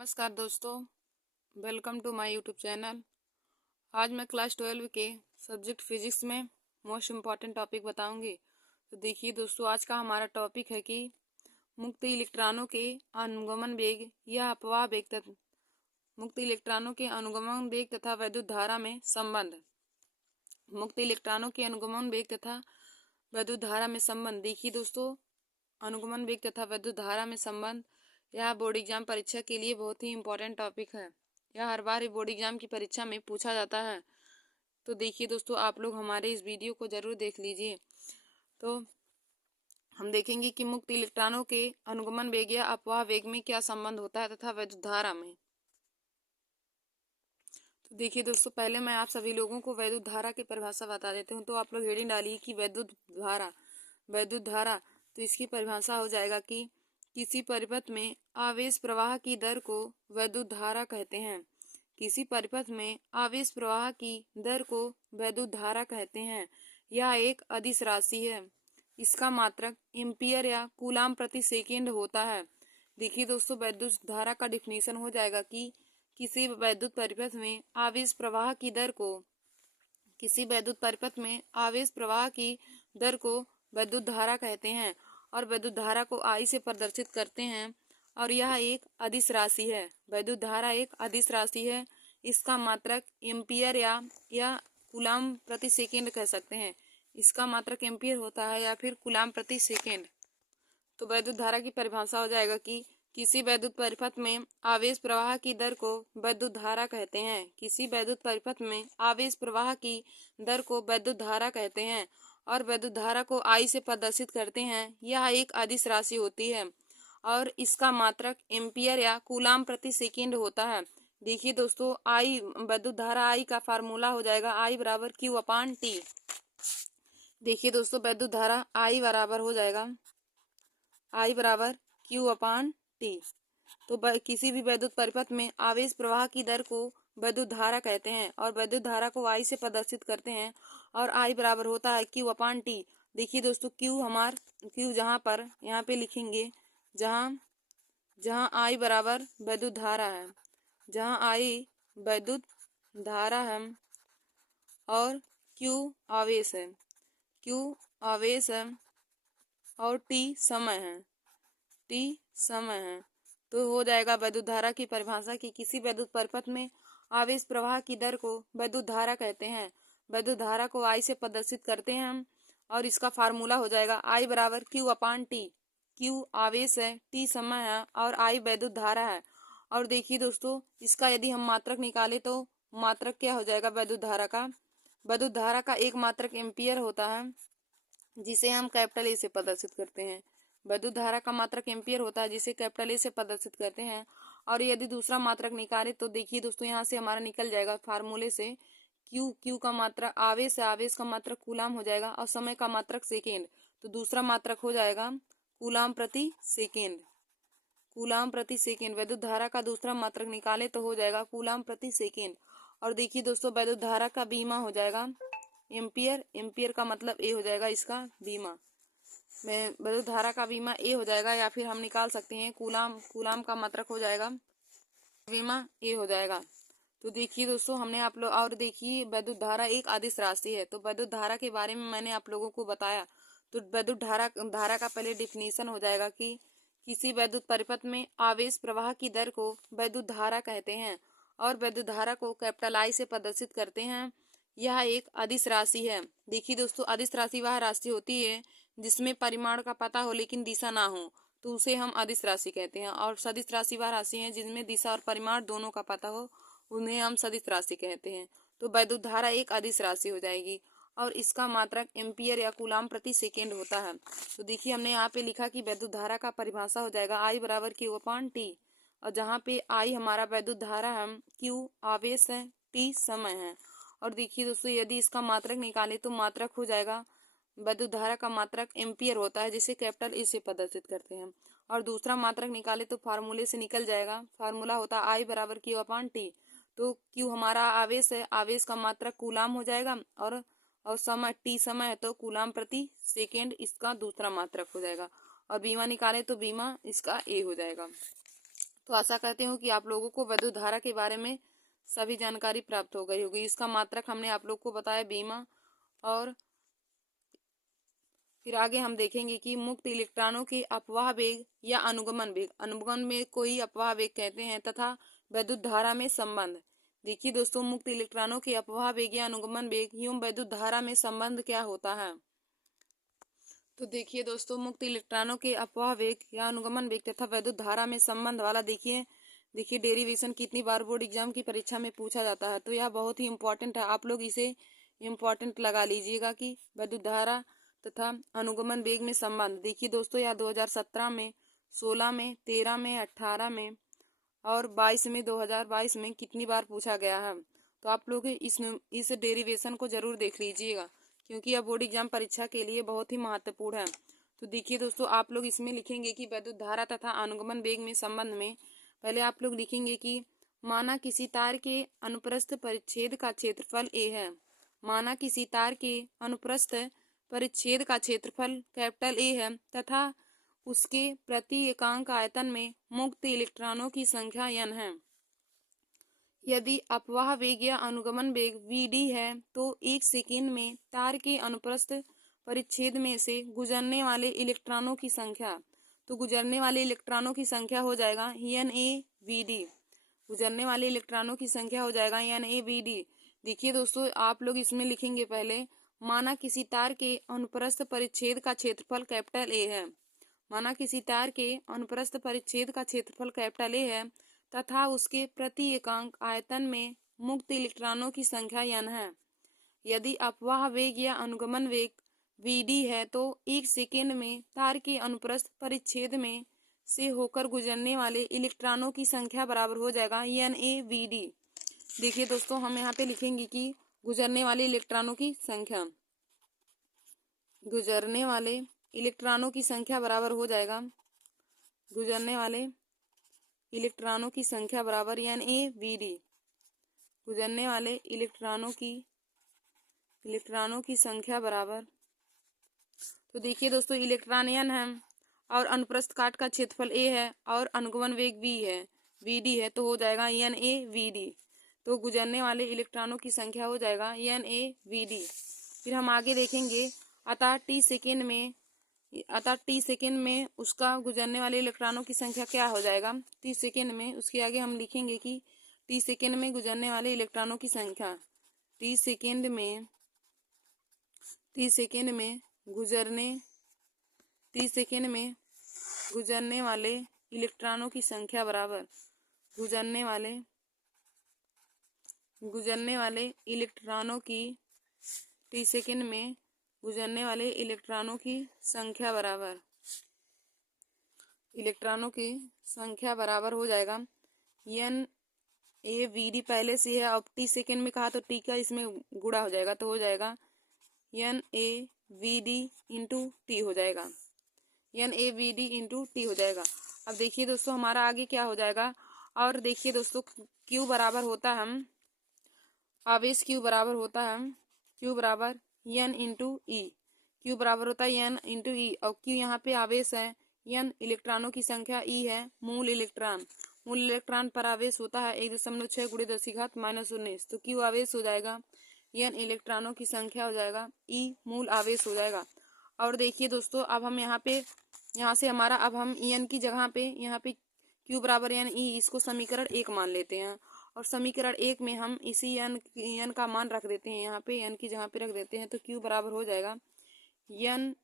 नमस्कार दोस्तों, welcome to my YouTube channel. आज मैं क्लास 12 के सब्जेक्ट फिजिक्स में मोस्ट इम्पॉर्टेंट टॉपिक बताऊंगी। तो देखिए दोस्तों, आज का हमारा टॉपिक है कि मुक्त इलेक्ट्रॉनों के अनुगमन वेग या अपवाह वेग तथा मुक्त इलेक्ट्रॉनों के अनुगमन वेग तथा वैद्युत धारा में संबंध। मुक्त इलेक्ट्रॉनों के अनुगमन वेग तथा वैद्युत धारा में संबंध। देखिए दोस्तों, अनुगमन वेग तथा वैद्युत धारा में संबंध यह बोर्ड एग्जाम परीक्षा के लिए बहुत ही इम्पोर्टेंट टॉपिक है। यह हर बार बोर्ड एग्जाम की परीक्षा में पूछा जाता है। तो देखिए दोस्तों, आप लोग हमारे इस वीडियो को जरूर देख लीजिए। तो हम देखेंगे कि मुक्त इलेक्ट्रॉनों के अनुगमन वेग या अपवाह वेग में क्या संबंध होता है तथा वैद्युत धारा में। तो देखिए दोस्तों, पहले मैं आप सभी लोगों को वैद्युत धारा की परिभाषा बता देती हूँ। तो आप लोग हेडिंग डालिए कि वैद्युत धारा। तो इसकी परिभाषा हो जाएगा कि किसी परिपथ में आवेश प्रवाह की दर को वैद्युत धारा कहते हैं। किसी परिपथ में आवेश प्रवाह की दर को वैद्युत धारा कहते हैं। यह एक अदिश राशि है। इसका मात्रक एम्पियर या कूलाम प्रति सेकेंड होता है। देखिए दोस्तों, वैद्युत धारा का डिफिनीशन हो जाएगा कि किसी वैद्युत परिपथ में आवेश प्रवाह की दर को वैद्युत धारा कहते हैं और वैद्युत धारा को I से प्रदर्शित करते हैं। और यह एक अदिश राशि है। वैद्युत धारा एक अदिश राशि है। इसका मात्रक एम्पियर या कूलाम प्रति सेकेंड कह सकते हैं। इसका मात्रक एम्पियर होता है या फिर कूलाम प्रति सेकेंड। तो वैद्युत धारा की परिभाषा हो जाएगा कि किसी वैद्युत परिपथ में आवेश प्रवाह की दर को वैद्युत धारा कहते हैं। किसी वैद्युत परिपथ में आवेश प्रवाह की दर को वैद्युत धारा कहते हैं और वैद्युत धारा को I से प्रदर्शित करते हैं। यह एक अदिश राशि होती है और इसका मात्रक एम्पियर या कूलाम प्रति सेकेंड होता है। देखिए दोस्तों, वैद्युत धारा I का फार्मूला हो जाएगा I बराबर Q/T। देखिए दोस्तों, वैद्युत धारा I बराबर हो जाएगा I बराबर Q/T। तो किसी भी वैद्युत परिपथ में आवेश प्रवाह की दर को वैद्युत धारा कहते हैं और वैद्युत धारा को I से प्रदर्शित करते हैं और I बराबर होता है Q/T। देखिए दोस्तों, Q यहाँ पे लिखेंगे जहाँ I बराबर वैद्युत धारा है, जहाँ I वैद्युत धारा है और Q आवेश है और T समय है। तो हो जाएगा वैद्युत धारा की परिभाषा की किसी वैद्युत परिपथ में आवेश प्रवाह की दर को वैद्युत धारा कहते हैं। वैद्युत धारा को I से प्रदर्शित करते हैं हम और इसका फार्मूला हो जाएगा I बराबर Q/T। Q आवेश है, T समय है और I वैद्युत धारा है। और देखिए दोस्तों, इसका यदि हम मात्रक निकाले तो मात्रक क्या हो जाएगा वैद्युत धारा का एक मात्रक एम्पियर होता है जिसे हम कैपिटल A से प्रदर्शित करते हैं। वैद्युत धारा का मात्रक एम्पियर होता है जिसे कैपिटल A से प्रदर्शित करते हैं। और यदि दूसरा मात्रक निकाले तो देखिए दोस्तों, यहाँ से हमारा निकल जाएगा फार्मूले से क्यू का मात्रक आवेश है, आवेश का मात्रक कूलाम हो जाएगा और समय का मात्रक सेकेंड। तो दूसरा मात्रक हो जाएगा कूलाम प्रति सेकेंड। वैद्युत धारा का दूसरा मात्रक निकाले तो हो जाएगा कूलाम प्रति सेकेंड। और देखिए दोस्तों, वैद्युत धारा का बीमा हो जाएगा एम्पियर का मतलब ए हो जाएगा इसका बीमा। वैद्युत धारा का बीमा ए हो जाएगा या फिर हम निकाल सकते हैं कूलाम का मात्रक हो जाएगा बीमा ए हो जाएगा। तो देखिए दोस्तों, हमने आप लोग और देखिए वैद्युत धारा एक अदिश राशि है। तो वैद्युत धारा के बारे में मैंने आप लोगों को बताया। तो वैद्युत धारा का पहले डिफिनीशन हो जाएगा कि किसी वैद्युत परिपथ में आवेश प्रवाह की दर को वैद्युत धारा कहते हैं और वैद्युत धारा को कैपिटल I से प्रदर्शित करते हैं। यह एक अदिश राशि है। देखिए दोस्तों, अदिश राशि वह राशि होती है जिसमें परिमाण का पता हो लेकिन दिशा ना हो, तो उसे हम अदिश राशि कहते हैं। और सदिश राशि वह राशि है जिनमें दिशा और परिमाण दोनों का पता हो, उन्हें हम सदिश राशि कहते हैं। तो वैद्युत धारा एक अदिश राशि हो जाएगी और इसका मात्रक एम्पियर या कूलाम प्रति सेकेंड होता है। तो देखिए, हमने यहाँ पे लिखा कि वैद्युत धारा का परिभाषा हो जाएगा I बराबर Q/T। और जहाँ पे I हमारा वैद्युत धारा है, Q आवेश है, T समय है। और देखिए दोस्तों, यदि इसका मात्रक निकाले तो मात्रक हो जाएगा वैद्युत धारा का मात्रक एम्पियर होता है जिसे कैपिटल A से प्रदर्शित करते हैं। और दूसरा मात्रक निकाले तो फार्मूले से निकल जाएगा, फार्मूला होता है I बराबर Q/T। तो Q हमारा आवेश है, आवेश का मात्रक कूलाम हो जाएगा और समय T समय है तो कूलाम प्रति सेकेंड इसका दूसरा मात्रक हो जाएगा। और बीमा निकाले तो बीमा इसका A हो जाएगा। तो आशा करती हूँ कि आप लोगों को विद्युत धारा के बारे में सभी जानकारी प्राप्त हो गई होगी। इसका मात्रक हमने आप लोग को बताया बीमा। और फिर आगे हम देखेंगे कि मुक्त इलेक्ट्रॉनों के अपवाह वेग या अनुगमन वेग को ही अपवाह वेग कहते हैं, तथा विद्युत धारा में संबंध। देखिए दोस्तों, मुक्त इलेक्ट्रॉनों के अपवाह वेग या अनुगमन वेग एवं विद्युत धारा में संबंध क्या होता है। तो देखिए दोस्तों, मुक्त इलेक्ट्रॉनों के अपवाह वेग या अनुगमन वेग तथा विद्युत धारा में संबंध वाला देखिए डेरिवेशन कितनी बार बोर्ड एग्जाम की परीक्षा में पूछा जाता है, तो यह बहुत ही इम्पोर्टेंट है। आप लोग इसे इम्पोर्टेंट लगा लीजिएगा कि विद्युत धारा तथा अनुगमन वेग में संबंध। देखिए दोस्तों, यह 2017 में, 16 में, 13 में, 18 में और 22 में, 2022 में कितनी बार पूछा गया है। तो आप लोग इस डेरिवेशन को जरूर देख लीजिएगा, क्योंकि यह बोर्ड एग्जाम परीक्षा के लिए बहुत ही महत्वपूर्ण है। तो देखिए दोस्तों, आप लोग इसमें लिखेंगे कि विद्युत धारा तथा अनुगमन वेग में संबंध में पहले आप लोग लिखेंगे कि माना किसी तार के अनुप्रस्थ परिच्छेद का क्षेत्रफल ए है। माना किसी तार के अनुप्रस्थ परिच्छेद का क्षेत्रफल कैपिटल ए है तथा उसके प्रति एकांक आयतन में मुक्त इलेक्ट्रॉनों की संख्या n है। यदि अपवाह वेग या अनुगमन वेग vd है तो एक सेकेंड में तार के अनुप्रस्थ परिच्छेद में से गुजरने वाले इलेक्ट्रॉनों की संख्या, तो गुजरने वाले इलेक्ट्रॉनों की संख्या हो जाएगा NaVd। गुजरने वाले इलेक्ट्रॉनों की संख्या हो जाएगा NaVd। देखिए दोस्तों, आप लोग इसमें लिखेंगे पहले, माना किसी तार के अनुप्रस्थ परिच्छेद का क्षेत्रफल कैपिटल ए है। माना किसी तार के अनुप्रस्थ परिच्छेद का क्षेत्रफल कैपिटल ए है तथा उसके प्रति एकांक आयतन में मुक्त इलेक्ट्रॉनों की संख्या n है। यदि अपवाह वेग या अनुगमन वेग vd है तो एक सेकेंड में तार के अनुप्रस्थ परिच्छेद में से होकर गुजरने वाले इलेक्ट्रॉनों की संख्या बराबर हो जाएगा NaVd। देखिए दोस्तों, हम यहाँ पे लिखेंगे कि गुजरने वाले इलेक्ट्रॉनों की संख्या, गुजरने वाले इलेक्ट्रॉनों की संख्या बराबर हो जाएगा, गुजरने वाले इलेक्ट्रॉनों की संख्या बराबर NaVd। गुजरने वाले इलेक्ट्रॉनों की संख्या बराबर, तो देखिए दोस्तों, इलेक्ट्रॉन n है और अनुप्रस्थ काट का क्षेत्रफल a है और अनुगमन वेग v है, vd है, तो हो जाएगा NaVd। तो गुजरने वाले इलेक्ट्रॉनों की संख्या हो जाएगा NaVd। फिर हम आगे देखेंगे, अतः टी सेकेंड में उसका गुजरने वाले इलेक्ट्रॉनों की संख्या क्या हो जाएगा। टी सेकेंड में उसके आगे हम लिखेंगे कि टी सेकेंड में गुजरने वाले इलेक्ट्रॉनों की संख्या, टी सेकेंड में गुजरने वाले इलेक्ट्रॉनों की संख्या बराबर गुजरने वाले इलेक्ट्रॉनों की, टी सेकेंड में गुजरने वाले इलेक्ट्रॉनों की संख्या बराबर हो जाएगा NaVd। पहले से है, अब टी सेकेंड में कहा तो टी का इसमें गुणा हो जाएगा, तो हो जाएगा NaVd इंटू टी हो जाएगा, NaVd इंटू टी हो जाएगा। अब देखिए दोस्तों, हमारा आगे क्या हो जाएगा। और देखिए दोस्तों, Q बराबर होता है, आवेश Q बराबर होता है, Q बराबर n इंटू ई। Q बराबर होता है n इंटू ई, और Q यहाँ पे आवेश है, n इलेक्ट्रॉनों की संख्या, E है मूल इलेक्ट्रॉन पर आवेश होता है 1.6 × 10⁻⁻19। तो Q आवेश हो जाएगा, n इलेक्ट्रॉनों की संख्या हो जाएगा, E मूल आवेश हो जाएगा। और देखिए दोस्तों, अब हम यहाँ से हमारा, अब हम n की जगह पे यहाँ पे Q बराबर n E, इसको समीकरण 1 मान लेते हैं। और समीकरण 1 में हम इसी n का मान रख देते हैं, यहाँ पे n की जगह पे रख देते हैं। तो Q बराबर हो जाएगा, n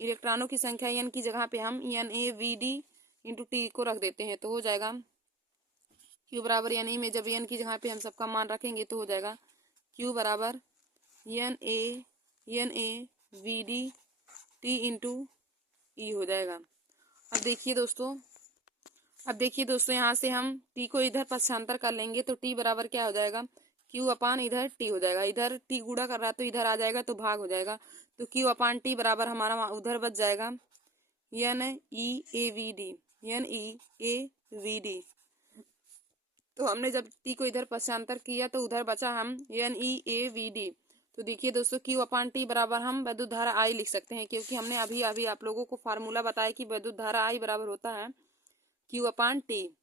इलेक्ट्रॉनों की संख्या n की जगह पे हम NaVd इंटू टी को रख देते हैं, तो हो जाएगा Q बराबर Na में जब n की जगह पे हम सबका मान रखेंगे तो हो जाएगा Q बराबर NaVd टी इंटू ई हो जाएगा। अब देखिए दोस्तों, यहाँ से हम t को इधर पक्षांतर कर लेंगे तो t बराबर क्या हो जाएगा, q अपान इधर t हो जाएगा। इधर t गुणा कर रहा है तो इधर आ जाएगा, तो भाग हो जाएगा। तो q अपान t बराबर हमारा उधर बच जाएगा NeAVd। तो हमने जब t को इधर पक्षांतर किया तो उधर बचा हम NeAVd। तो देखिए दोस्तों, Q अपान टी बराबर हम विद्युत धारा I लिख सकते हैं, क्योंकि हमने अभी आप लोगों को फार्मूला बताया कि विद्युत धारा I बराबर होता है Q अपान टी।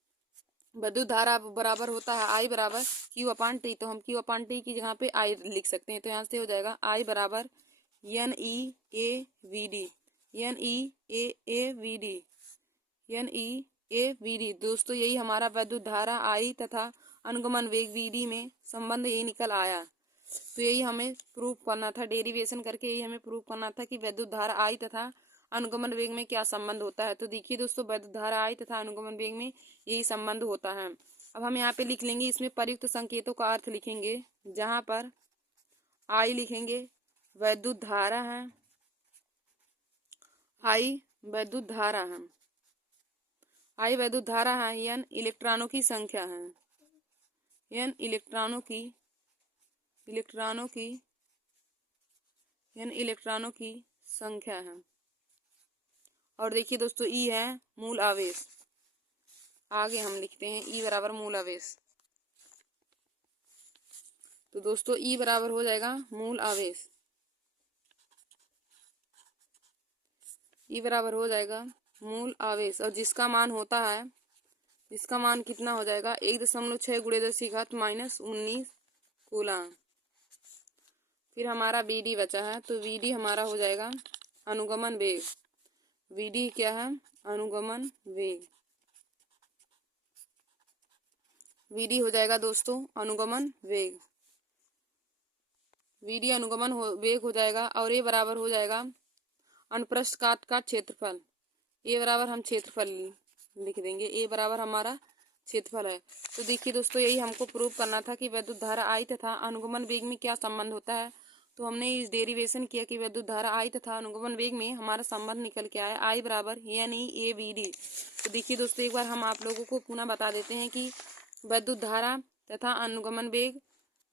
विद्युत धारा बराबर होता है आई बराबर क्यू अपान टी। तो हम क्यू अपान टी की जगह पे आई लिख सकते हैं। तो यहाँ से हो जाएगा आई बराबर N E A we D, N E A we D, N E A we D. दोस्तों यही हमारा विद्युत धारा आई तथा अनुगमन वेग वी डी में संबंध यही निकल आया। तो यही हमें प्रूफ करना था, डेरिवेशन करके यही हमें प्रूफ करना था कि विद्युत धारा आई तथा अनुगमन वेग में क्या संबंध होता है। तो देखिए दोस्तों, विद्युत धारा आई तथा अनुगमन वेग में यही संबंध होता है। अब हम यहाँ पे लिख लेंगे, इसमें प्रयुक्त संकेतों का अर्थ लिखेंगे। जहां पर आई लिखेंगे विद्युत धारा है, आई विद्युत धारा है, आई विद्युत धारा है, एन इलेक्ट्रॉनों की संख्या है, एन इलेक्ट्रॉनों की संख्या है। और देखिए दोस्तों, ई है मूल आवेश। आगे हम लिखते हैं ई बराबर मूल आवेश। तो दोस्तों ई बराबर हो जाएगा मूल आवेश, ई बराबर हो जाएगा मूल आवेश। और जिसका मान होता है, इसका मान कितना हो जाएगा 1.6 × 10⁻⁻19 कूलम। फिर हमारा वीडी बचा है। तो वीडी हमारा हो जाएगा अनुगमन वेग। वीडी क्या है? अनुगमन वेग। वीडी हो जाएगा दोस्तों अनुगमन वेग, वीडी अनुगमन वेग हो जाएगा। और ये बराबर हो जाएगा अनुप्रस्थ काट का क्षेत्रफल। ये बराबर हम क्षेत्रफल लिख देंगे, ए बराबर हमारा क्षेत्रफल है। तो देखिए दोस्तों, यही हमको प्रूव करना था कि विद्युत धारा आई तथा अनुगमन वेग में क्या संबंध होता है। तो हमने इस डेरिवेशन किया कि विद्युत धारा आई तथा अनुगमन वेग में हमारा संबंध निकल के आया, आई बराबर N E A we D. तो देखिए दोस्तों, एक बार हम आप लोगों को पुनः बता देते हैं कि विद्युत धारा तथा अनुगमन वेग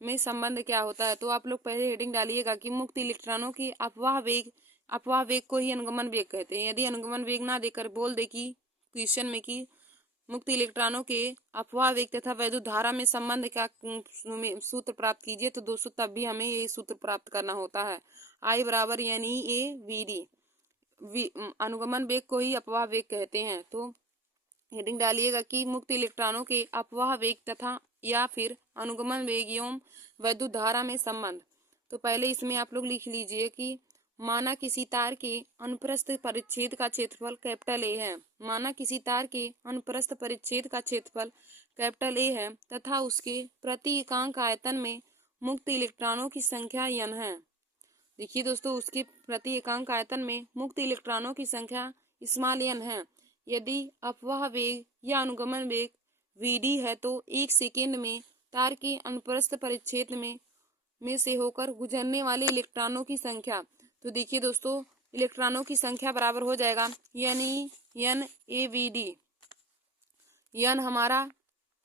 में संबंध क्या होता है। तो आप लोग पहले हेडिंग डालिएगा कि मुक्त इलेक्ट्रॉनों की अपवाह वेग को ही अनुगमन वेग कहते हैं। यदि अनुगमन वेग ना देकर बोल दे कि क्वेश्चन में कि मुक्त इलेक्ट्रॉनों के अपवाह वेग तथा विद्युत धारा में संबंध का सूत्र प्राप्त कीजिए, तो दोस्तों तब भी हमें यही सूत्र प्राप्त करना होता है, आई बराबर N E A we D. अनुगमन वेग को ही अपवाह वेग कहते हैं। तो हेडिंग डालिएगा कि मुक्त इलेक्ट्रॉनों के अपवाह वेग तथा या फिर अनुगमन वेग एवं विद्युत धारा में संबंध। तो पहले इसमें आप लोग लिख लीजिए कि माना किसी तार के अनुप्रस्थ परिच्छेद का क्षेत्रफल कैपिटल ए है, माना किसी तार के अनुप्रस्थ परिच्छेद का क्षेत्रफल कैपिटल ए है तथा उसके प्रति एकांक आयतन में मुक्त इलेक्ट्रॉनों की संख्या n है। देखिए दोस्तों, उसके प्रति एकांक आयतन में मुक्त इलेक्ट्रॉनों की संख्या स्मॉल n है। यदि अपवाह वेग या अनुगमन वेग vd है तो 1 सेकेंड में तार के अनुप्रस्थ परिच्छेद में से होकर गुजरने वाले इलेक्ट्रॉनों की संख्या। तो देखिए दोस्तों, इलेक्ट्रॉनों की संख्या बराबर हो जाएगा यानी N A we D. N हमारा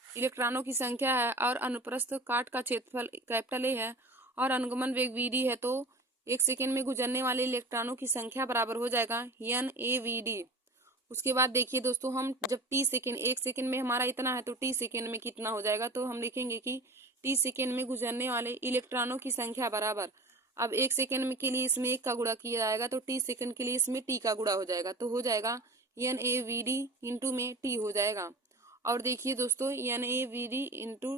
इलेक्ट्रॉनों की संख्या है और अनुप्रस्थ काट का क्षेत्रफल कैपिटल ए है और अनुगमन वेग वीडी है। तो 1 सेकेंड में गुजरने वाले इलेक्ट्रॉनों की संख्या बराबर हो जाएगा एन ए वी डी। उसके बाद देखिए दोस्तों, हम जब टी सेकेंड, 1 सेकेंड में हमारा इतना है तो टी सेकेंड में कितना हो जाएगा। तो हम लिखेंगे कि टी सेकेंड में गुजरने वाले इलेक्ट्रॉनों की संख्या बराबर, अब 1 सेकेंड में के लिए इसमें 1 का गुणा किया जाएगा तो टी सेकेंड के लिए इसमें टी का गुणा हो जाएगा। तो हो जाएगा N A we D into में टी हो जाएगा। और देखिए दोस्तों, N A we D into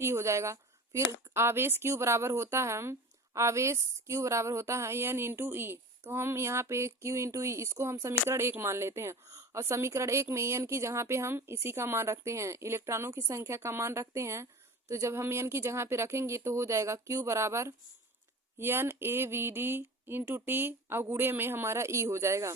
T हो जाएगा। फिर आवेश क्यू बराबर होता है, आवेश क्यू बराबर होता है एन इंटू ई। तो हम यहाँ पे क्यू इंटू ई इसको हम समीकरण 1 मान लेते हैं और समीकरण 1 में एन की जगह पे हम इसी का मान रखते हैं, इलेक्ट्रॉनों की संख्या का मान रखते हैं। तो जब हम एन की जगह पे रखेंगे तो हो जाएगा क्यू बराबर N A we D into T और गुणे में हमारा ई हो जाएगा,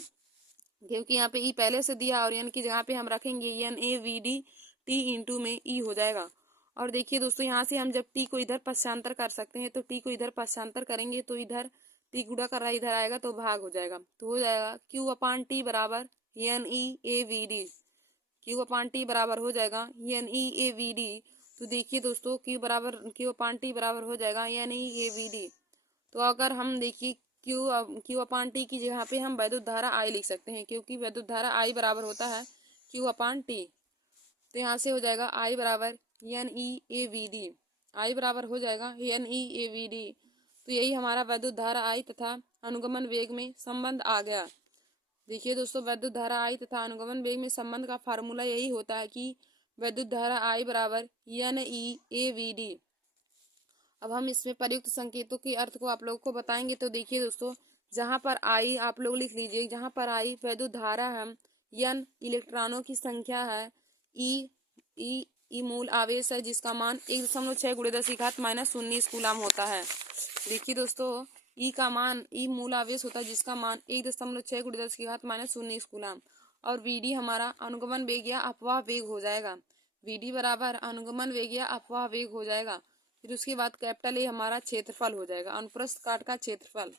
क्योंकि यहाँ पे ई पहले से दिया और एन की जगह पे हम रखेंगे N A we D T into में ई हो जाएगा। और देखिए दोस्तों, यहाँ से हम जब टी को इधर पक्षांतर कर सकते हैं तो टी को इधर पक्षांतर करेंगे तो इधर टी गुणा कर रहा इधर आएगा तो भाग हो जाएगा। तो हो जाएगा क्यू अपान टी बराबर N E A we D, Q upon T बराबर हो जाएगा N E A we D. तो देखिए दोस्तों, क्यू अपान टी बराबर हो जाएगा N E A we D. तो अगर हम देखिए क्यू अपान टी की जगह पे हम विद्युत धारा आई लिख सकते हैं, क्योंकि विद्युत धारा आई बराबर होता है क्यू अपान टी। तो यहाँ से हो जाएगा आई बराबर N E A we d, I बराबर हो जाएगा N E A we D. तो यही हमारा विद्युत धारा आई तथा अनुगमन वेग में संबंध आ गया। देखिए दोस्तों, विद्युत धारा आई तथा अनुगमन वेग में संबंध का फार्मूला यही होता है कि वैद्युत धारा I बराबर NE/AVD। अब हम इसमें प्रयुक्त संकेतों के अर्थ को आप लोगों को बताएंगे। तो देखिए दोस्तों, जहां पर I आप लोग लिख लीजिए, जहां पर I वैद्युत धारा है, N इलेक्ट्रॉनों की संख्या है, ई मूल आवेश है जिसका मान 1.6 × 10⁻⁻19 कूलम होता है। देखिए दोस्तों, ई मूल आवेश होता है जिसका मान 1.6 × 10⁻⁻19 कूलम। और Vd हमारा अनुगमन वेग या अपवाह वेग हो जाएगा। Vd बराबर अनुगमन वेग या अपवाह वेग हो जाएगा। फिर उसके बाद कैपिटल ए हमारा क्षेत्रफल हो जाएगा, अनुप्रस्थ काट का क्षेत्रफल।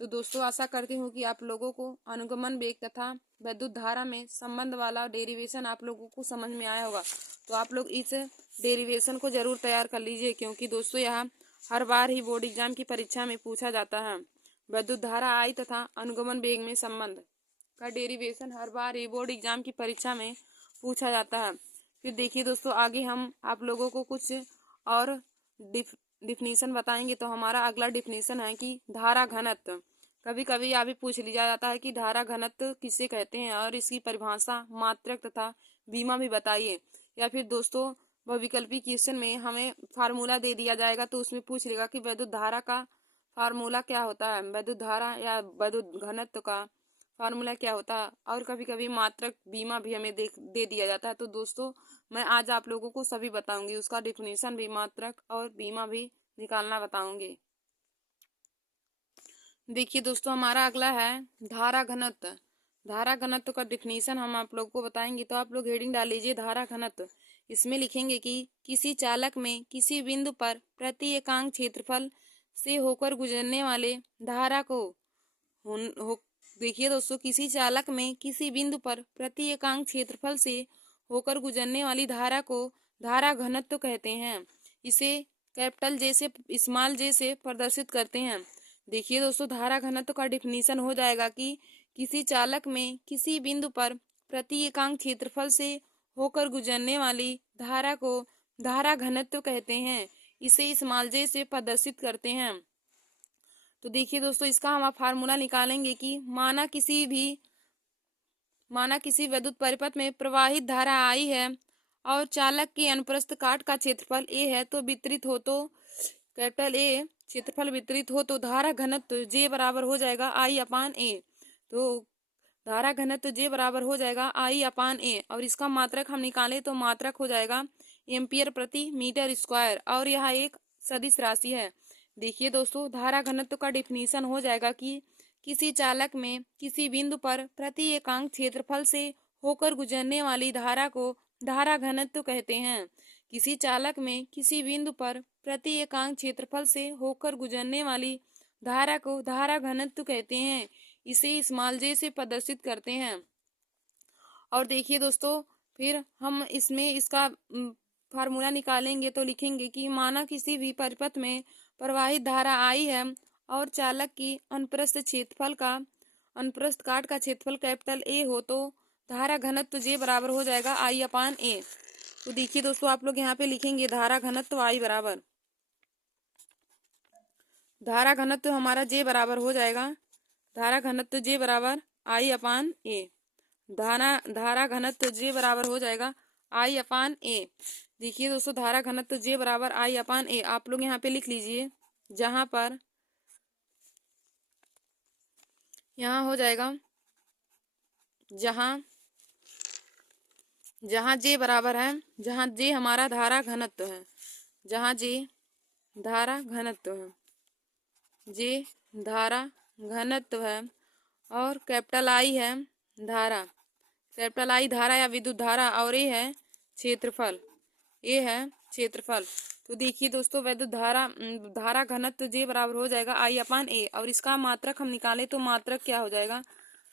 तो दोस्तों, आशा करती हूँ कि आप लोगों को अनुगमन वेग तथा वैद्युत धारा में संबंध वाला डेरिवेशन आप लोगों को समझ में आया होगा। तो आप लोग इस डेरिवेशन को जरूर तैयार कर लीजिए, क्योंकि दोस्तों यह हर बार ही बोर्ड एग्जाम की परीक्षा में पूछा जाता है। वैद्युत धारा I तथा अनुगमन वेग में संबंध का डेरिवेशन हर बार ही बोर्ड एग्जाम की परीक्षा में पूछा जाता है। फिर देखिए दोस्तों, आगे हम आप लोगों को कुछ और डिफिनीशन बताएंगे। तो हमारा अगला डिफिनीशन है कि धारा घनत्व। कभी कभी यह भी पूछ लिया जाता है कि धारा घनत्व किसे कहते हैं, और इसकी परिभाषा, मात्रक तथा बीमा भी बताइए। या फिर दोस्तों, बहुविकल्पी क्वेश्चन में हमें फार्मूला दे दिया जाएगा, तो उसमें पूछ लेगा कि वैद्युत धारा का फार्मूला क्या होता है, वैद्युत धारा या वैद्युत घनत्व का फार्मूला क्या होता है। और कभी कभी मात्रक, बीमा भी हमें दे दिया जाता है। तो दोस्तों, मैं आज आप लोगों को सभी बताऊंगी, उसका डिफिनीशन भी, मात्रक और बीमा भी निकालना बताऊंगी। देखिए दोस्तों, हमारा अगला है धारा घनत्व। धारा घनत्व का डिफिनीशन हम आप लोग को बताएंगे। तो आप लोग हेडिंग डाल लीजिए धारा घनत्व। इसमें लिखेंगे कि किसी चालक में किसी बिंदु पर प्रति एकांक क्षेत्रफल से होकर गुजरने वाले धारा को देखिए दोस्तों, किसी चालक में किसी बिंदु पर प्रति एकांक क्षेत्रफल से होकर गुजरने वाली धारा को धारा घनत्व कहते हैं। इसे कैपिटल जे से स्मॉल जे से प्रदर्शित करते हैं। देखिए दोस्तों, धारा घनत्व का डिफिनीशन हो जाएगा कि किसी चालक में किसी बिंदु पर प्रति एकांक क्षेत्रफल से होकर गुजरने वाली धारा को धारा घनत्व कहते हैं। इसे स्मॉल जे से प्रदर्शित करते हैं। तो देखिए दोस्तों, इसका हम फार्मूला निकालेंगे कि माना किसी विद्युत परिपथ में प्रवाहित धारा I है और चालक के अनुप्रस्थ काट का क्षेत्रफल A है, तो वितरित हो तो कैपिटल A क्षेत्रफल वितरित हो तो धारा घनत्व J बराबर हो जाएगा I/A। तो धारा घनत्व J बराबर हो जाएगा I/A। और इसका मात्रक हम निकालें तो मात्रक हो जाएगा एम्पियर प्रति मीटर स्क्वायर, और यह एक सदिश राशि है। देखिए दोस्तों, धारा घनत्व का डिफिनीशन हो जाएगा कि किसी चालक में किसी बिंदु पर प्रति एकांक क्षेत्रफल से होकर गुजरने वाली धारा को धारा घनत्व कहते हैं। किसी चालक में किसी बिंदु पर प्रति एकांक क्षेत्रफल से होकर गुजरने वाली धारा को धारा घनत्व कहते हैं। इसे स्मॉल जे से प्रदर्शित करते हैं। और देखिए दोस्तों, फिर हम इसमें इसका फार्मूला निकालेंगे। तो लिखेंगे कि माना किसी भी परिपथ में प्रवाहित धारा I है और चालक की अनुप्रस्थ काट का क्षेत्रफल कैपिटल A हो, तो धारा घनत्व J बराबर हो जाएगा I/A। तो देखिए दोस्तों, आप लोग यहाँ पे लिखेंगे धारा घनत्व I बराबर, धारा घनत्व हमारा J बराबर हो जाएगा, धारा घनत्व J बराबर I/A। धारा घनत्व J बराबर हो जाएगा I/A। देखिए दोस्तों, धारा घनत्व J बराबर I/A आप लोग यहाँ पे लिख लीजिए, जहां पर यहाँ हो जाएगा, जहां J बराबर है, जहां J हमारा धारा घनत्व है, जहां J धारा घनत्व है, J धारा घनत्व है, और कैपिटल I है धारा, कैपिटल I धारा या विद्युत धारा, और A है क्षेत्रफल, A है क्षेत्रफल। तो देखिए दोस्तों, वैद्युत धारा घनत्व J बराबर हो जाएगा I/A। और इसका मात्रक हम निकालें तो मात्रक क्या हो जाएगा,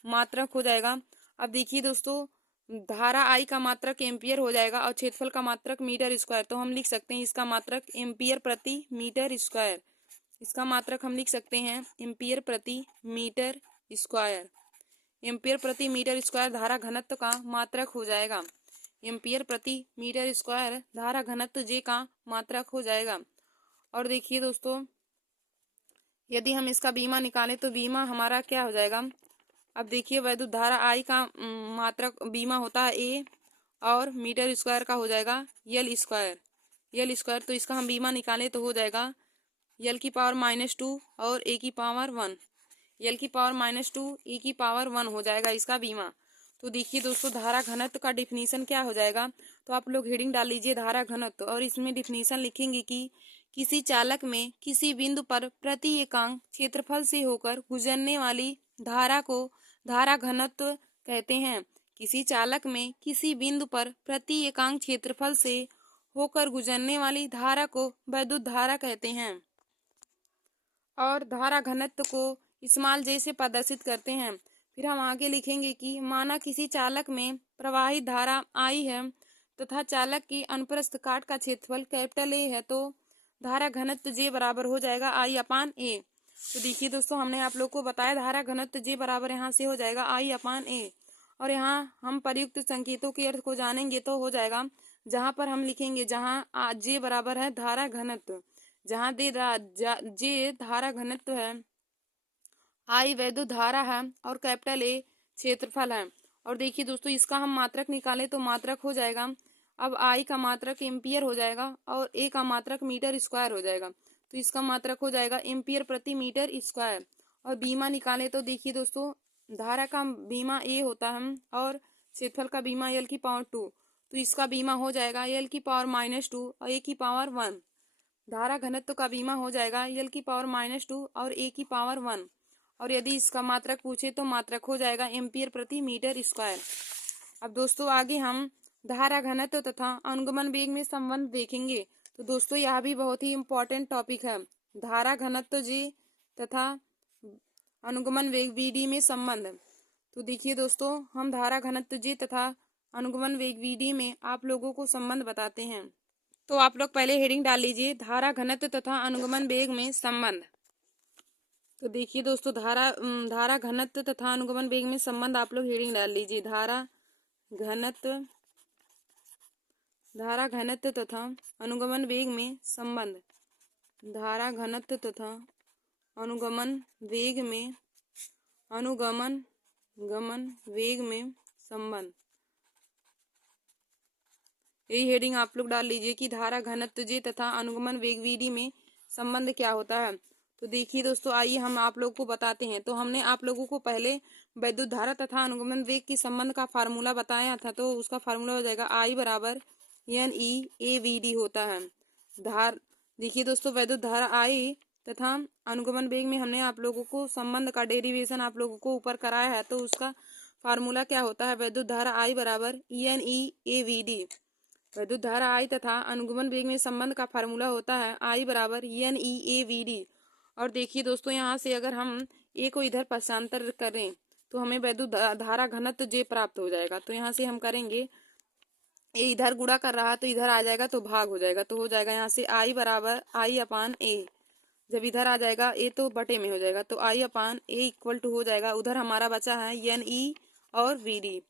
मात्रक हो जाएगा। अब देखिए दोस्तों, धारा I का मात्रक एम्पियर हो जाएगा और क्षेत्रफल का मात्रक मीटर स्क्वायर। तो हम लिख सकते हैं इसका मात्रक एम्पियर प्रति मीटर स्क्वायर। इसका मात्रक हम लिख सकते हैं एम्पियर प्रति मीटर स्क्वायर। एम्पियर प्रति मीटर स्क्वायर धारा घनत्व का मात्रक हो जाएगा। एम्पियर प्रति मीटर स्क्वायर धारा घनत्व J का मात्रक हो जाएगा। और देखिए दोस्तों, यदि हम इसका बीमा निकालें तो बीमा हमारा क्या हो जाएगा। अब देखिए, वैद्युत धारा I का मात्रक बीमा होता है A, और मीटर स्क्वायर का हो जाएगा यल स्क्वायर। यल स्क्वायर तो इसका हम बीमा निकालें तो हो जाएगा यल की पावर -2 और ए की पावर 1। यल की पावर -2 ए की पावर 1 हो जाएगा इसका बीमा। तो देखिए दोस्तों धारा घनत्व का डिफिनीशन क्या हो जाएगा। तो आप लोग हेडिंग डाल लीजिए धारा घनत्व और इसमें डिफिनीशन लिखेंगे कि किसी चालक में किसी बिंदु पर प्रति एकांक क्षेत्रफल से होकर गुजरने वाली धारा को धारा घनत्व कहते हैं। किसी चालक में किसी बिंदु पर प्रति एकांक क्षेत्रफल से होकर गुजरने वाली धारा को वैद्युत धारा कहते हैं। और धारा घनत्व को इस्माल जैसे प्रदर्शित करते हैं। फिर हम आगे लिखेंगे कि माना किसी चालक में प्रवाहित धारा आई है तथा चालक की अनुप्रस्थ काट का क्षेत्रफल कैपिटल ए है तो धारा घनत्व जे बराबर हो जाएगा I/A। तो देखिए दोस्तों हमने आप लोग को बताया धारा घनत्व जे बराबर यहाँ से हो जाएगा I/A। और यहाँ हम प्रयुक्त संकेतों के अर्थ को जानेंगे तो हो जाएगा जहाँ पर हम लिखेंगे जहाँ जे बराबर है धारा घनत्व, जहाँ जे धारा घनत्व है, आई वैद्युत धारा है और कैपिटल ए क्षेत्रफल है। और देखिए दोस्तों इसका हम मात्रक निकालें तो मात्रक हो जाएगा, अब आई का मात्रक एम्पियर हो जाएगा और ए का मात्रक मीटर स्क्वायर हो जाएगा। तो इसका मात्रक हो जाएगा एम्पियर प्रति मीटर स्क्वायर। और बीमा निकालें तो देखिए दोस्तों धारा का बीमा ए होता है और क्षेत्रफल का बीमा एल की पावर 2। तो इसका बीमा हो जाएगा एल की पावर -2 और ए की पावर 1। धारा घनत्व का बीमा हो जाएगा एल की पावर -2 और ए की पावर 1। और यदि इसका मात्रक पूछे तो मात्रक हो जाएगा एम्पियर प्रति मीटर स्क्वायर। अब दोस्तों आगे हम धारा घनत्व तथा अनुगमन वेग में संबंध देखेंगे। तो दोस्तों यह भी बहुत ही इम्पोर्टेंट टॉपिक है, धारा घनत्व जी तथा अनुगमन वेग VD में संबंध। तो देखिए दोस्तों हम धारा घनत्व जी तथा अनुगमन वेग VD में आप लोगों को संबंध बताते हैं। तो आप लोग पहले हेडिंग डाल लीजिए धारा घनत्व तथा अनुगमन वेग में संबंध। तो देखिए दोस्तों धारा घनत्व तथा अनुगमन वेग में संबंध आप लोग हेडिंग डाल लीजिए धारा घनत्व तथा अनुगमन वेग में संबंध। धारा घनत्व तथा अनुगमन वेग में संबंध, यही हेडिंग आप लोग डाल लीजिए कि धारा घनत्व जे तथा अनुगमन वेग VD में संबंध क्या होता है। तो देखिए दोस्तों आइए हम आप लोग को बताते हैं। तो हमने आप लोगों को पहले वैद्युत धारा तथा अनुगमन वेग के संबंध का फार्मूला बताया था। तो उसका फार्मूला हो जाएगा I बराबर NE/AVD होता है। देखिए दोस्तों वैद्युत धारा I तथा अनुगमन वेग में हमने आप लोगों को संबंध का डेरिवेशन आप लोगों को ऊपर कराया है। तो उसका फार्मूला क्या होता है, वैद्युत धारा I बराबर NE/AVD। वैद्युत धारा I तथा अनुगमन वेग में संबंध का फार्मूला होता है I बराबर NE/AVD। और देखिए दोस्तों यहाँ से अगर हम ए को इधर पक्षांतर करें तो हमें वैद्युत धारा घनत्व जे प्राप्त हो जाएगा। तो यहाँ से हम करेंगे ए इधर गुणा कर रहा तो इधर आ जाएगा तो भाग हो जाएगा। तो हो जाएगा यहाँ से I बराबर I/A। जब इधर आ जाएगा ए तो बटे में हो जाएगा तो I/A इक्वल टू हो जाएगा, उधर हमारा बचा है NE और VD।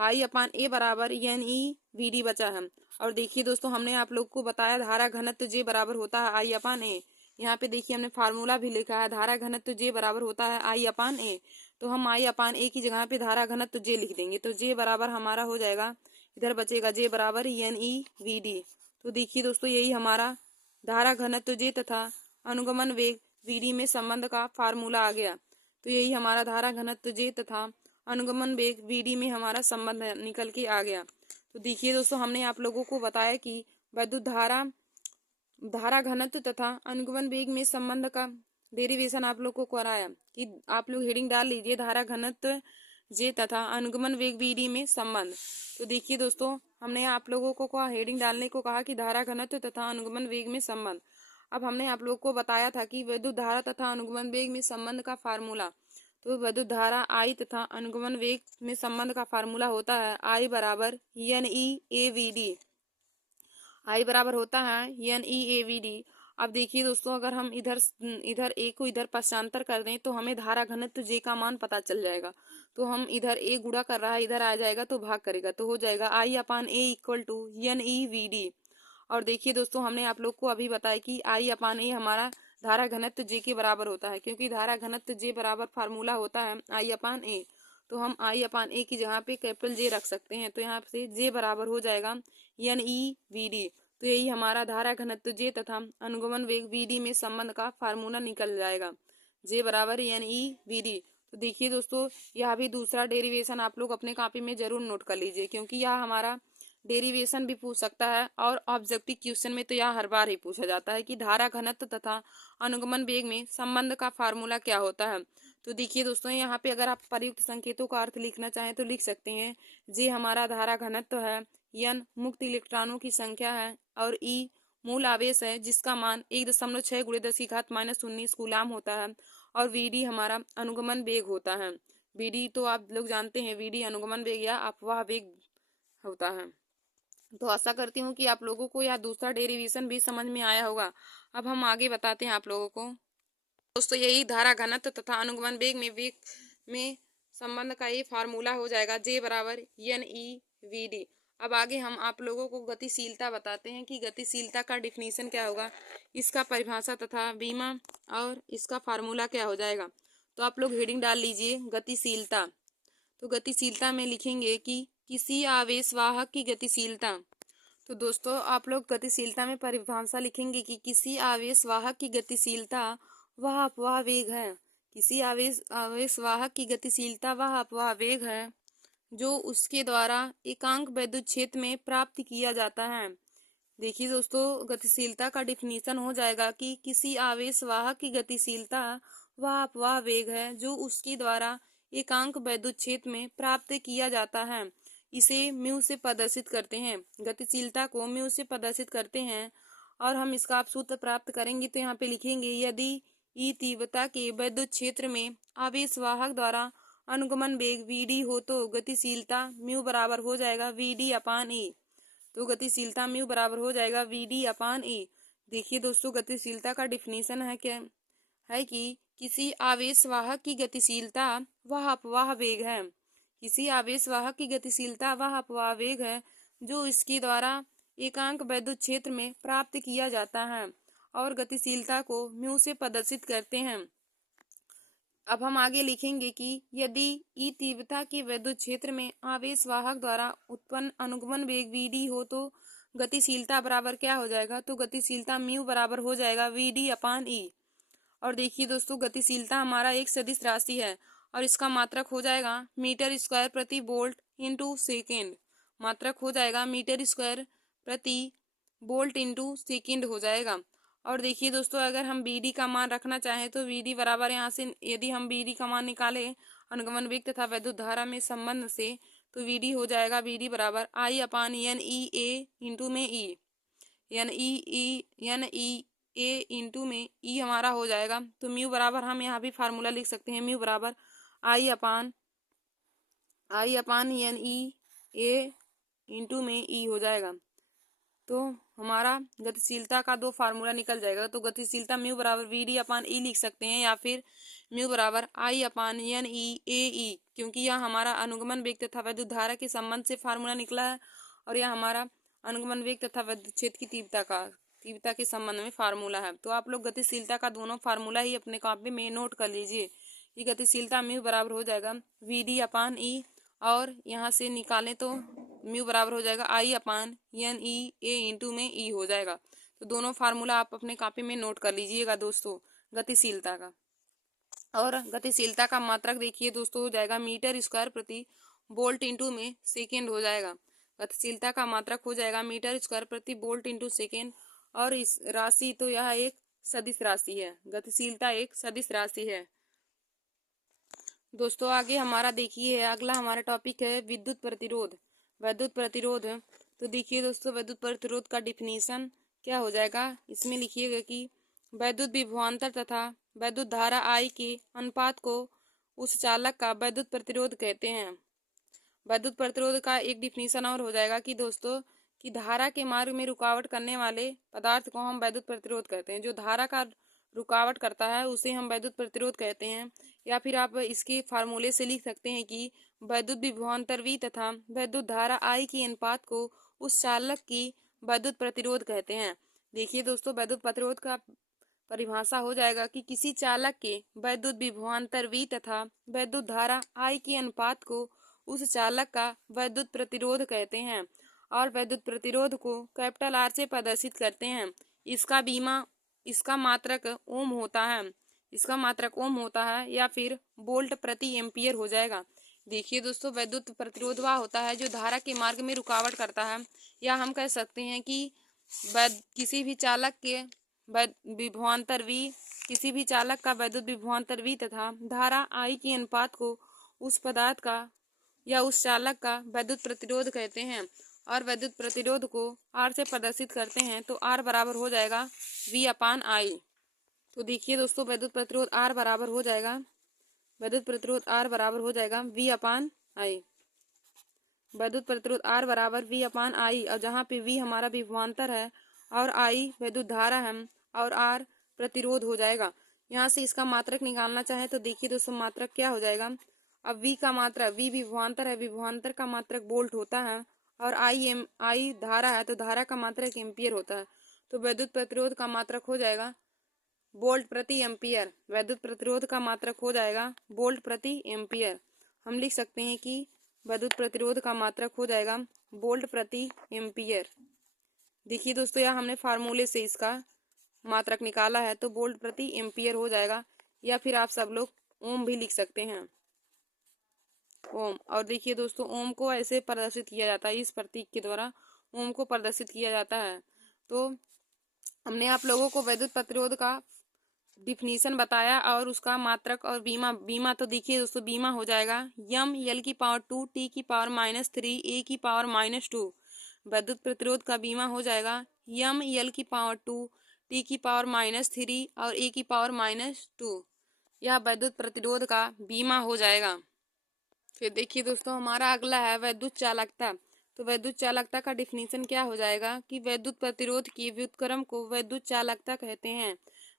I/A बराबर NE/VD बचा है। और देखिए दोस्तों हमने आप लोग को बताया धारा घनत्व जे बराबर होता है I/A। यहाँ पे देखिए हमने फार्मूला भी लिखा है धारा घनत्व जे बराबर होता है I/A। तो हम I/A की जगह पे धारा घनत्व जे लिख देंगे। तो जे बराबर हमारा हो जाएगा, इधर बचेगा जे बराबर NE/VD। तो देखिए दोस्तों यही हमारा धारा घनत्व जे तथा अनुगमन वेग VD में संबंध का फार्मूला आ गया। तो यही हमारा धारा घनत्व जे तथा अनुगमन वेग VD में हमारा संबंध निकल के आ गया। तो देखिए दोस्तों हमने आप लोगों को बताया कि वैद्युत धारा घनत्व तथा अनुगमन वेग में संबंध का डेरिवेशन आप लोग को कराया कि आप लोग हेडिंग डाल लीजिए धारा घनत्व जे तथा अनुगमन वेग VD में संबंध। तो देखिए दोस्तों हमने आप लोगों को हेडिंग डालने को कहा कि धारा घनत्व तथा अनुगमन वेग में संबंध। अब हमने आप लोग को बताया था कि वैद्युत धारा तथा अनुगमन वेग में संबंध का फार्मूला। तो वैद्युत धारा I तथा अनुगमन वेग में संबंध का फार्मूला होता है I बराबर NE/AVD। I बराबर होता है NE/AVD। अब देखिए दोस्तों अगर हम इधर ए को इधर पक्षांतर कर दें तो हमें धारा घनत्व जे का मान पता चल जाएगा। तो हम इधर ए गुणा कर रहा है इधर आ जाएगा तो भाग करेगा तो हो जाएगा I/A इक्वल टू NE/VD। और देखिए दोस्तों हमने आप लोग को अभी बताया कि I/A हमारा धारा घनत्व जे के बराबर होता है, क्योंकि धारा घनत्व जे बराबर फार्मूला होता है I/A। तो हम आई अपान ए की जगह पे कैपिटल जे रख सकते हैं। तो यहाँ से जे बराबर हो जाएगा एन ई वी डी। तो यही हमारा धारा घनत्व जे तथा अनुगमन वेग वी डी में संबंध का फार्मूला निकल जाएगा, जे बराबर एन ई वी डी। तो देखिए दोस्तों, यह भी दूसरा डेरिवेशन आप लोग अपने कॉपी में जरूर नोट कर लीजिए, क्योंकि यह हमारा डेरिवेशन भी पूछ सकता है और ऑब्जेक्टिव क्वेश्चन में तो यह हर बार ही पूछा जाता है कि धारा घनत्व तथा अनुगमन वेग में संबंध का फार्मूला क्या होता है। तो देखिए दोस्तों, यहाँ पे अगर आप प्रयुक्त संकेतों का अर्थ लिखना चाहें तो लिख सकते हैं। जे हमारा धारा घनत्व है, एन मुक्त इलेक्ट्रॉनों की संख्या है और ई मूल आवेश है जिसका मान 1.6 × 10⁻19 कूलाम होता है और वीडी हमारा अनुगमन वेग होता है। वीडी तो आप लोग जानते हैं, वीडी अनुगमन वेग या अपवाह वेग होता है। तो आशा करती हूँ कि आप लोगों को यह दूसरा डेरिवेशन भी समझ में आया होगा। अब हम आगे बताते हैं आप लोगों को। दोस्तों, यही धारा घनत्व तथा अनुगमन वेग में संबंध का ये फार्मूला हो जाएगा, जे बराबर एन ई वी डी। अब आगे हम आप लोगों को गतिशीलता बताते हैं कि गतिशीलता का डिफिनीशन क्या होगा, इसका परिभाषा तथा बीमा और इसका फार्मूला क्या हो जाएगा। तो आप लोग हेडिंग डाल लीजिए गतिशीलता। तो गतिशीलता में लिखेंगे कि किसी आवेशवाहक की गतिशीलता। तो दोस्तों, आप लोग गतिशीलता में परिभाषा लिखेंगे कि किसी आवेशवाहक की गतिशीलता वह अपवाह वेग है। किसी आवेशवाहक की गतिशीलता वह अपवाह वेग है जो उसके द्वारा एकांक विद्युत क्षेत्र में प्राप्त किया जाता है। देखिए दोस्तों, गतिशीलता का डिफिनीशन हो जाएगा कि किसी आवेशवाहक की गतिशीलता वह अपवाह वेग है जो उसके द्वारा एकांक विद्युत क्षेत्र में प्राप्त किया जाता है। इसे म्यू से प्रदर्शित करते हैं, गतिशीलता को म्यू से प्रदर्शित करते हैं। और हम इसका आप सूत्र प्राप्त करेंगे तो यहाँ पे लिखेंगे, यदि ई तीव्रता के विद्युत क्षेत्र में आवेशवाहक द्वारा अनुगमन वेग वीडी हो तो गतिशीलता म्यू बराबर हो जाएगा वीडी अपान ई। तो गतिशीलता म्यू बराबर हो जाएगा वीडी अपान ई। देखिए दोस्तों, गतिशीलता का डिफिनीशन है क्या है कि किसी आवेशवाहक की गतिशीलता वह अपवाह वेग है। किसी आवेशवाहक की गतिशीलता वह अपवाह वेग है जो इसके द्वारा एकांक विद्युत क्षेत्र में प्राप्त किया जाता है और गतिशीलता को म्यू से प्रदर्शित करते हैं। अब हम आगे लिखेंगे कि यदि ई तीव्रता के विद्युत क्षेत्र में आवेशवाहक द्वारा उत्पन्न अनुगमन वेग वीडी हो तो गतिशीलता बराबर क्या हो जाएगा। तो गतिशीलता म्यू बराबर हो जाएगा वीडी अपान ई। और देखिए दोस्तों, गतिशीलता हमारा एक सदिश राशि है और इसका मात्रक हो जाएगा मीटर स्क्वायर प्रति वोल्ट इंटू सेकेंड। मात्रक हो जाएगा मीटर स्क्वायर प्रति वोल्ट इंटू सेकेंड हो जाएगा। और देखिए दोस्तों, अगर हम बीडी का मान रखना चाहें तो बीडी बराबर यहाँ से यदि हम बीडी का मान निकालें अनुगमन वेग तथा विद्युत धारा में संबंध से, तो बीडी हो जाएगा बीडी बराबर आई अपान एन ई ए इंटू में ई। एन ई ए इंटू में ई हमारा हो जाएगा। तो म्यू बराबर हम यहाँ भी फार्मूला लिख सकते हैं, म्यू बराबर आई अपान एन ई ए इंटू में ई हो जाएगा। तो हमारा गतिशीलता का दो फार्मूला निकल जाएगा। तो गतिशीलता म्यू बराबर वी डी अपान ई लिख सकते हैं या फिर म्यू बराबर आई अपान एन ई ए ई, क्योंकि यह हमारा अनुगमन वेग तथा विद्युत धारा के संबंध से फार्मूला निकला है और यह हमारा अनुगमन वेग तथा विद्युत क्षेत्र की तीव्रता के संबंध में फार्मूला है। तो आप लोग गतिशीलता का दोनों फार्मूला ही अपने कॉपी में नोट कर लीजिए। ये गतिशीलता म्यू बराबर हो जाएगा वी डी अपान ई और यहाँ से निकालें तो म्यू बराबर हो जाएगा आई अपान एन ई ए इंटू में ई हो जाएगा। तो दोनों फार्मूला आप अपने कॉपी में नोट कर लीजिएगा दोस्तों गतिशीलता का। और गतिशीलता का मात्रक देखिए दोस्तों हो जाएगा मीटर स्क्वायर प्रति वोल्ट इंटू में सेकेंड हो जाएगा। गतिशीलता का मात्रक हो जाएगा मीटर स्क्वायर प्रति वोल्ट इंटू सेकेंड। और इस राशि तो यह एक सदिश राशि है, गतिशीलता एक सदिश राशि है। दोस्तों आगे हमारा देखिए अगला हमारा टॉपिक है विद्युत प्रतिरोध। विद्युत प्रतिरोध, तो देखिए दोस्तों विद्युत प्रतिरोध का डिफिनीशन क्या हो जाएगा, इसमें लिखिएगा कि वैद्युत विभवांतर तथा वैद्युत धारा आई के अनुपात को उस चालक का वैद्युत प्रतिरोध कहते हैं। वैद्युत प्रतिरोध का एक डिफिनीशन और हो जाएगा कि दोस्तों कि धारा के मार्ग में रुकावट करने वाले पदार्थ को हम वैद्युत प्रतिरोध कहते हैं। जो धारा का रुकावट करता है उसे हम वैद्युत प्रतिरोध कहते हैं। या फिर आप इसके फार्मूले से लिख सकते हैं कि वैद्युत विभवांतर V तथा वैद्युत धारा I के अनुपात को उस चालक की वैद्युत प्रतिरोध कहते हैं। देखिए दोस्तों, वैद्युत प्रतिरोध का परिभाषा हो जाएगा कि किसी चालक के वैद्युत विभवांतर V तथा वैद्युत धारा I के अनुपात को उस चालक का वैद्युत प्रतिरोध कहते हैं और वैद्युत प्रतिरोध को कैपिटल R से प्रदर्शित करते हैं। इसका मात्रक ओम होता है। इसका मात्रक ओम होता है या फिर वोल्ट प्रति एम्पियर हो जाएगा। देखिए दोस्तों, वैद्युत प्रतिरोध वह होता है जो धारा के मार्ग में रुकावट करता है, या हम कह सकते हैं कि किसी भी चालक के विभवांतर V, किसी भी चालक का वैद्युत विभवांतर V तथा धारा I के अनुपात को उस पदार्थ का या उस चालक का वैद्युत प्रतिरोध कहते हैं और वैद्युत प्रतिरोध को R से प्रदर्शित करते हैं। तो R बराबर हो जाएगा V अपान I। तो देखिए दोस्तों, वैद्युत प्रतिरोध R बराबर हो जाएगा V अपान I। वैद्युत प्रतिरोध R बराबर V अपान I, और जहाँ पे V हमारा विभवांतर है और I वैद्युत धारा है और R प्रतिरोध हो जाएगा। यहाँ से इसका मात्रक निकालना चाहे तो देखिए दोस्तों, मात्रक क्या हो जाएगा। अब V का मात्रक, V विभवांतर है, विभवांतर का मात्रक वोल्ट होता है और I धारा है, तो धारा का मात्रक एम्पियर होता है। तो वैद्युत प्रतिरोध का मात्रक हो जाएगा वोल्ट प्रति एम्पियर। वैद्युत प्रतिरोध का मात्रक हो जाएगा वोल्ट प्रति एम्पियर। हम लिख सकते हैं कि वैद्युत प्रतिरोध का मात्रक हो जाएगा वोल्ट प्रति एम्पियर। देखिए दोस्तों, यह हमने फार्मूले से इसका मात्रक निकाला है, तो वोल्ट प्रति एम्पियर हो जाएगा, या फिर आप सब लोग ओम भी लिख सकते हैं, ओम। और देखिए दोस्तों, ओम को ऐसे प्रदर्शित किया जाता है, इस प्रतीक के द्वारा ओम को प्रदर्शित किया जाता है। तो हमने आप लोगों को वैद्युत प्रतिरोध का डिफिनीशन बताया और उसका मात्रक और बीमा तो देखिए दोस्तों, बीमा हो जाएगा यम एल की पावर 2 टी की पावर -3 ए की पावर -2। वैद्युत प्रतिरोध का बीमा हो जाएगा यम एल की पावर 2 टी की पावर -3 और ए की पावर -2। यह वैद्युत प्रतिरोध का बीमा हो जाएगा। फिर देखिए दोस्तों, हमारा अगला है वैद्युत चालकता। तो वैद्युत चालकता का डिफिनीशन क्या हो जाएगा कि वैद्युत प्रतिरोध की व्युत्क्रम को वैद्युत चालकता कहते हैं।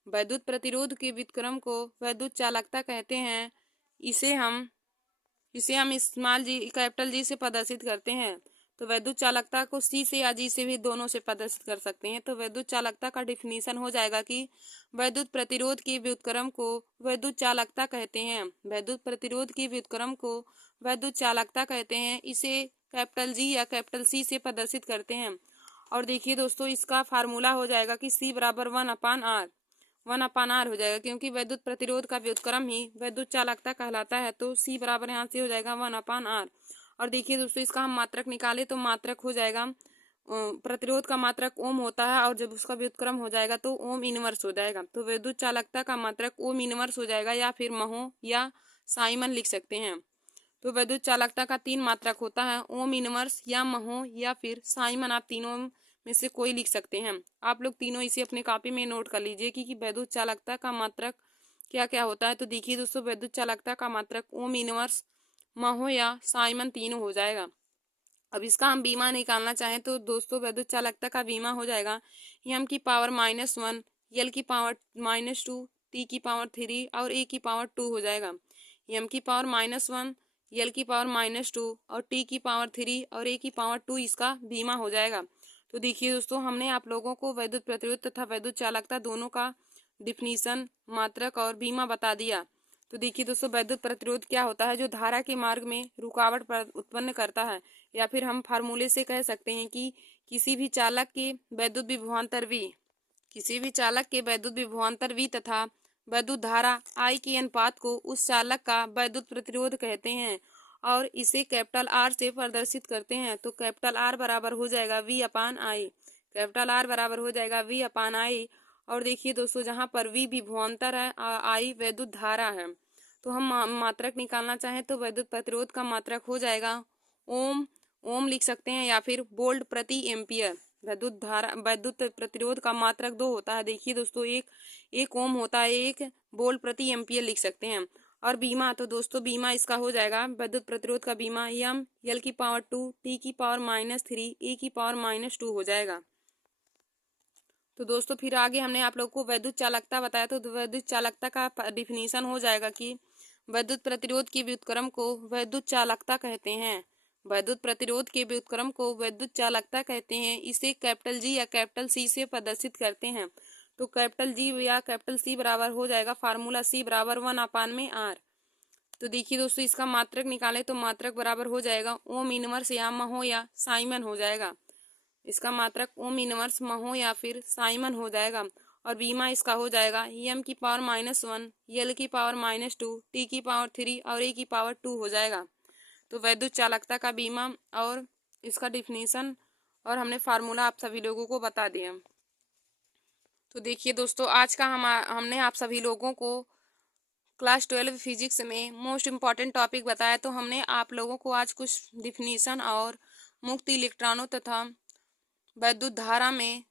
वैद्युत प्रतिरोध के व्युत्क्रम को वैद्युत चालकता कहते हैं। इसे हम स्मॉल जी कैपिटल जी से प्रदर्शित करते हैं। तो वैद्युत चालकता को सी से या जी से भी दोनों से प्रदर्शित कर सकते हैं। तो वैद्युत चालकता का डिफिनीशन हो जाएगा कि वैद्युत प्रतिरोध के व्युत्क्रम को वैद्युत चालकता कहते हैं। वैद्युत प्रतिरोध के व्युत्क्रम को वैद्युत चालकता कहते हैं। इसे कैपिटल जी या कैपिटल सी से प्रदर्शित करते हैं। और देखिए दोस्तों, इसका फार्मूला हो जाएगा कि C बराबर 1 अपान आर हो जाएगा, क्योंकि वैद्युत प्रतिरोध का व्युत्क्रम ही वैद्युत चालकता कहलाता है। तो C बराबर यहाँ से हो जाएगा 1 अपान आर। और देखिए दोस्तों, इसका हम मात्रक निकाले तो मात्रक हो जाएगा, प्रतिरोध का मात्रक ओम होता है और जब उसका व्युत्क्रम हो जाएगा तो ओम इनवर्स हो जाएगा। तो वैद्युत चालकता का मात्रक ओम इनवर्स हो जाएगा, या फिर महो या साइमन लिख सकते हैं। तो वैद्युत चालकता का 3 मात्रक होता है, ओम इनवर्स या महो या फिर साइमन। आप तीनों में से कोई लिख सकते हैं। आप लोग तीनों इसे अपने कॉपी में नोट कर लीजिए कि वैद्युत चालकता का मात्रक क्या क्या होता है। तो देखिए दोस्तों, वैद्युत चालकता का मात्रक ओम इनवर्स, महो या साइमन तीनों हो जाएगा। अब इसका हम बीमा निकालना चाहें तो दोस्तों, वैद्युत चालकता का बीमा हो जाएगा एम की पावर -1, एल की पावर -2, टी की पावर 3 और ए की पावर 2 हो जाएगा। एम की पावर -1, एल की पावर -2 और टी की पावर 3 और ए की पावर 2 इसका बीमा हो जाएगा। तो देखिए दोस्तों, हमने आप लोगों को वैद्युत प्रतिरोध तथा वैद्युत चालकता दोनों का डिफिनीशन, मात्रक और बीमा बता दिया। तो देखिए दोस्तों, वैद्युत प्रतिरोध क्या होता है, जो धारा के मार्ग में रुकावट उत्पन्न करता है, या फिर हम फार्मूले से कह सकते हैं कि किसी भी चालक के वैद्युत विभवांतर V तथा वैद्युत धारा I के अनुपात को उस चालक का वैद्युत प्रतिरोध कहते हैं और इसे कैपिटल R से प्रदर्शित करते हैं। तो कैपिटल R बराबर हो जाएगा V upon I। Capital R बराबर हो जाएगा V अपान I। और देखिए दोस्तों, जहाँ पर V विभवांतर है और I वैद्युत धारा है, तो हम मात्रक निकालना चाहें तो वैद्युत प्रतिरोध का मात्रक हो जाएगा ओम लिख सकते हैं, या फिर वोल्ट प्रति एम्पियर। वैद्युत प्रतिरोध का मात्रक 2 होता है। देखिए दोस्तों, एक ओम होता है, एक वोल्ट प्रति एम्पियर लिख सकते हैं। और बीमा, तो दोस्तों बीमा इसका हो जाएगा वैद्युत प्रतिरोध का बीमा यम एल की पावर 2 टी की पावर -3 ए की पावर -2 हो जाएगा। तो दोस्तों, फिर आगे हमने आप लोग को वैद्युत चालकता बताया। तो वैद्युत चालकता का डिफिनीशन हो जाएगा कि वैद्युत प्रतिरोध के व्युत्क्रम को वैद्युत चालकता कहते हैं। वैद्युत प्रतिरोध के व्युत्क्रम को वैद्युत चालकता कहते हैं। इसे कैपिटल जी या कैपिटल सी से प्रदर्शित करते हैं। तो कैपिटल जी या कैपिटल सी बराबर हो जाएगा फार्मूला सी बराबर 1/r। तो देखिए दोस्तों इसका मात्रक निकाले तो मात्रक बराबर हो जाएगा ओम इनवर्स या महो या साइमन हो जाएगा। इसका मात्रक ओम इनवर्स महो या फिर साइमन हो जाएगा। और बीमा इसका हो जाएगा एम की पावर -1, एल की पावर -2, टी की पावर 3 और ए की पावर 2 हो जाएगा। तो वैद्युत चालकता का बीमा और इसका डिफिनीशन और हमने फार्मूला आप सभी लोगों को बता दिया। तो देखिए दोस्तों आज का हमने आप सभी लोगों को क्लास 12 फिजिक्स में मोस्ट इम्पॉर्टेंट टॉपिक बताया। तो हमने आप लोगों को आज कुछ डिफिनीशन और मुक्त इलेक्ट्रॉनों तथा वैद्युत धारा में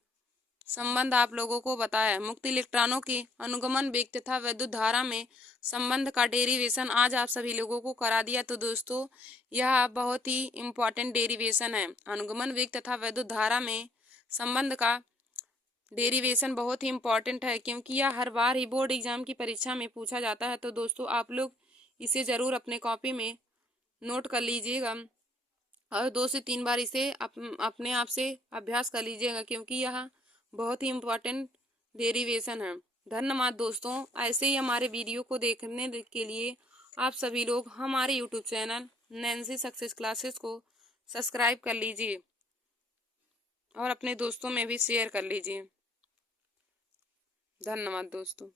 संबंध आप लोगों को बताया। मुक्त इलेक्ट्रॉनों के अनुगमन वेग तथा वैद्युत धारा में संबंध का डेरिवेशन आज आप सभी लोगों को करा दिया। तो दोस्तों यह बहुत ही इम्पॉर्टेंट डेरिवेशन है। अनुगमन वेग तथा वैद्युत धारा में संबंध का डेरिवेशन बहुत ही इम्पॉर्टेंट है, क्योंकि यह हर बार ही बोर्ड एग्जाम की परीक्षा में पूछा जाता है। तो दोस्तों आप लोग इसे ज़रूर अपने कॉपी में नोट कर लीजिएगा और 2 से 3 बार इसे अपने आप से अभ्यास कर लीजिएगा, क्योंकि यह बहुत ही इम्पोर्टेंट डेरिवेशन है। धन्यवाद दोस्तों। ऐसे ही हमारे वीडियो को देखने के लिए आप सभी लोग हमारे YouTube channel Nancy success classes को सब्सक्राइब कर लीजिए और अपने दोस्तों में भी शेयर कर लीजिए। धन्यवाद दोस्तों।